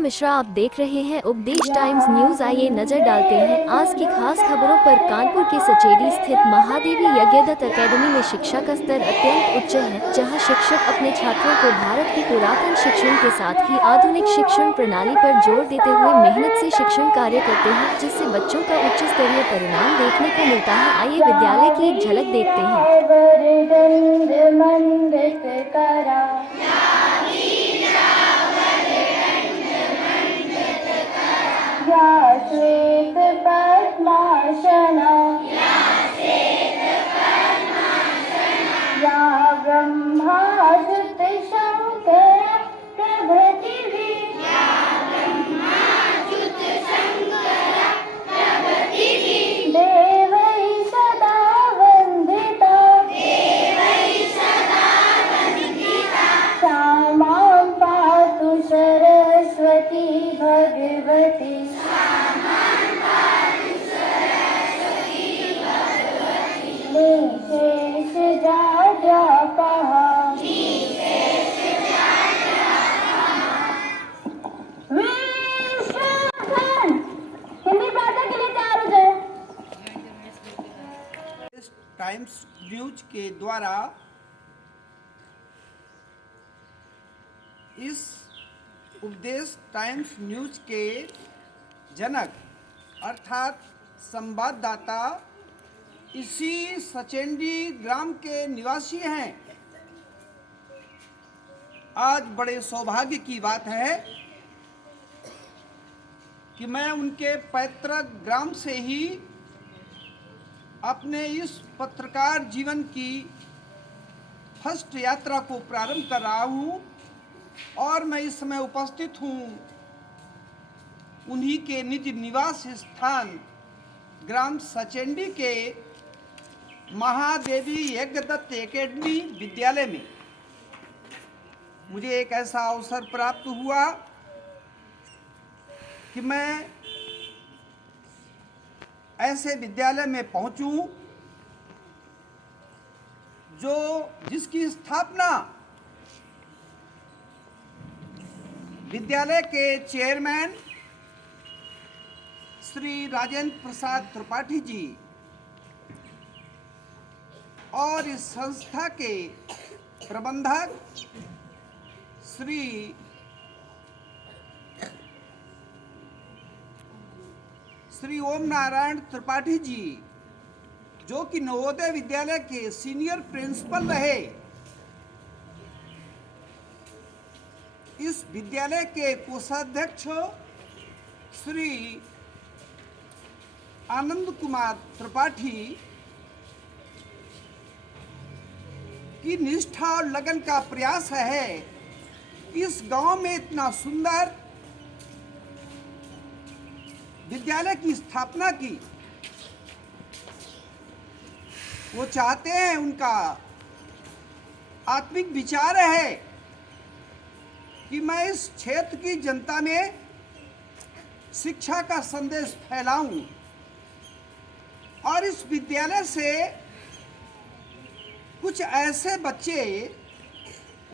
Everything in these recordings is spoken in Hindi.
मिश्रा, आप देख रहे हैं उपदेश टाइम्स न्यूज। आइए नजर डालते हैं आज की खास खबरों पर। कानपुर के सचेड़ी स्थित महादेवी यज्ञदत्त अकेडमी में शिक्षा का स्तर अत्यंत उच्च है, जहां शिक्षक अपने छात्रों को भारत की पुरातन शिक्षण के साथ ही आधुनिक शिक्षण प्रणाली पर जोर देते हुए मेहनत से शिक्षण कार्य करते हैं, जिससे बच्चों का उच्च स्तरीय परिणाम देखने को मिलता है। आइए विद्यालय की एक झलक देखते हैं। श्वेत पद्मासना या ब्रह्माच्युत शंकर प्रभृतिभिः देवैः सदा वन्दिता सा मां पातु सरस्वती भगवती। शेष जा कहा हिंदी प्रार्थना के लिए तैयार हो जाए। टाइम्स न्यूज के द्वारा इस उपदेश टाइम्स न्यूज के जनक अर्थात संवाददाता इसी सचेंडी ग्राम के निवासी हैं। आज बड़े सौभाग्य की बात है कि मैं उनके पैतृक ग्राम से ही अपने इस पत्रकार जीवन की फर्स्ट यात्रा को प्रारंभ कर रहा हूँ और मैं इस समय उपस्थित हूँ उन्हीं के निज निवास स्थान ग्राम सचेंडी के महादेवी यज्ञदत्त एकेडमी विद्यालय में। मुझे एक ऐसा अवसर प्राप्त हुआ कि मैं ऐसे विद्यालय में पहुंचूं जिसकी स्थापना विद्यालय के चेयरमैन श्री राजेंद्र प्रसाद त्रिपाठी जी और इस संस्था के प्रबंधक श्री ओम नारायण त्रिपाठी जी, जो कि नवोदय विद्यालय के सीनियर प्रिंसिपल रहे, इस विद्यालय के कोषाध्यक्ष श्री आनंद कुमार त्रिपाठी की निष्ठा और लगन का प्रयास है इस गांव में इतना सुंदर विद्यालय की स्थापना की। वो चाहते हैं, उनका आत्मिक विचार है कि मैं इस क्षेत्र की जनता में शिक्षा का संदेश फैलाऊं और इस विद्यालय से कुछ ऐसे बच्चे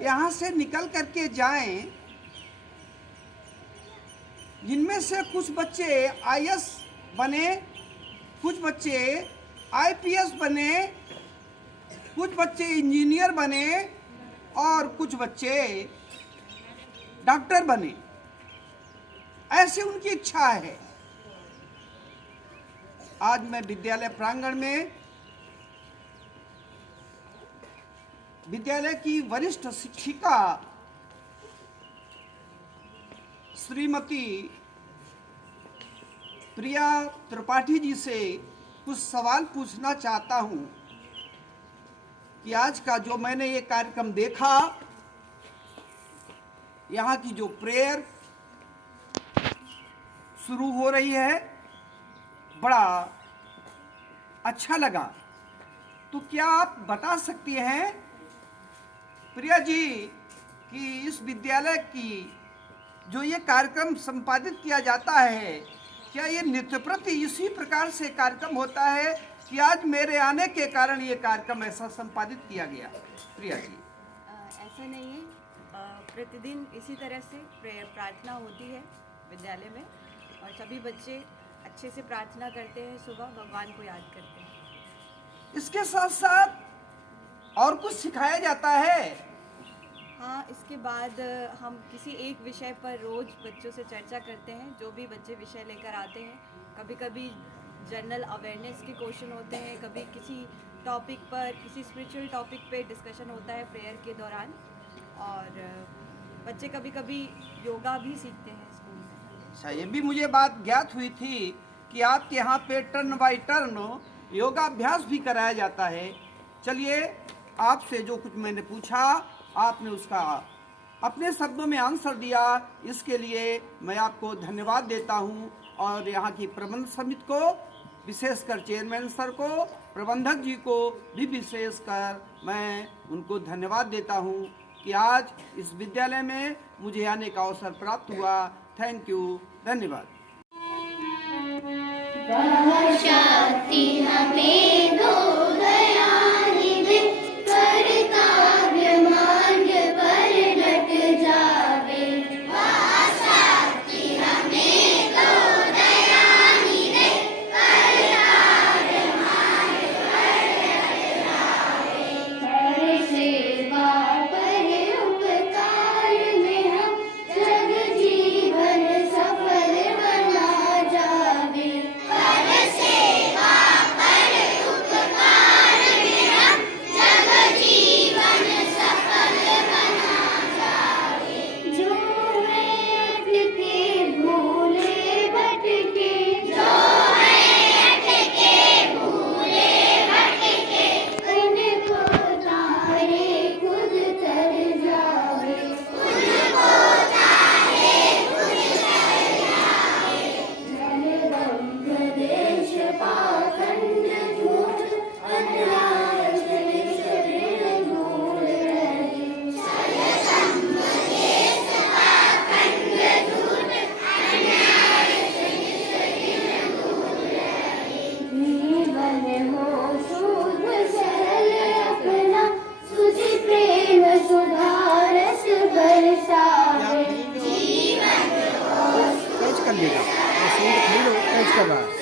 यहाँ से निकल करके जाएं जिनमें से कुछ बच्चे आईएएस बने, कुछ बच्चे आईपीएस बने, कुछ बच्चे इंजीनियर बने और कुछ बच्चे डॉक्टर बने। ऐसे उनकी इच्छा है। आज मैं विद्यालय प्रांगण में विद्यालय की वरिष्ठ शिक्षिका श्रीमती प्रिया त्रिपाठी जी से कुछ सवाल पूछना चाहता हूं कि आज का जो मैंने ये कार्यक्रम देखा, यहाँ की जो प्रेयर शुरू हो रही है, बड़ा अच्छा लगा। तो क्या आप बता सकती हैं प्रिया जी कि इस विद्यालय की जो ये कार्यक्रम संपादित किया जाता है, क्या ये नित्य प्रति इसी प्रकार से कार्यक्रम होता है कि आज मेरे आने के कारण ये कार्यक्रम ऐसा संपादित किया गया? प्रिया जी। ऐसा नहीं है। प्रतिदिन इसी तरह से प्रार्थना होती है विद्यालय में और सभी बच्चे अच्छे से प्रार्थना करते हैं, सुबह भगवान को याद करते हैं। इसके साथ साथ और कुछ सिखाया जाता है? हाँ, इसके बाद हम किसी एक विषय पर रोज बच्चों से चर्चा करते हैं। जो भी बच्चे विषय लेकर आते हैं, कभी कभी जनरल अवेयरनेस के क्वेश्चन होते हैं, कभी किसी टॉपिक पर, किसी स्पिरिचुअल टॉपिक पे डिस्कशन होता है प्रेयर के दौरान। और बच्चे कभी कभी योगा भी सीखते हैं स्कूल में। अच्छा, ये भी मुझे बात ज्ञात हुई थी कि आपके यहाँ पे टर्न बाय टर्न योगाभ्यास भी कराया जाता है। चलिए, आपसे जो कुछ मैंने पूछा आपने उसका अपने शब्दों में आंसर दिया, इसके लिए मैं आपको धन्यवाद देता हूँ। और यहाँ की प्रबंध समिति को, विशेषकर चेयरमैन सर को, प्रबंधक जी को भी विशेषकर मैं उनको धन्यवाद देता हूँ कि आज इस विद्यालय में मुझे आने का अवसर प्राप्त हुआ। थैंक यू, धन्यवाद। शक्ति हमें दो दयानिधि, कर्तव्य मार्ग पर डट जावे। शक्ति हमें दो दयानिधि, कर्तव्य मार्ग पर डट जावे। हर सेवा पर उपकार में हम जग जीवन सफल बना जावे। कैच कर लेगा, कैच कर रहा है।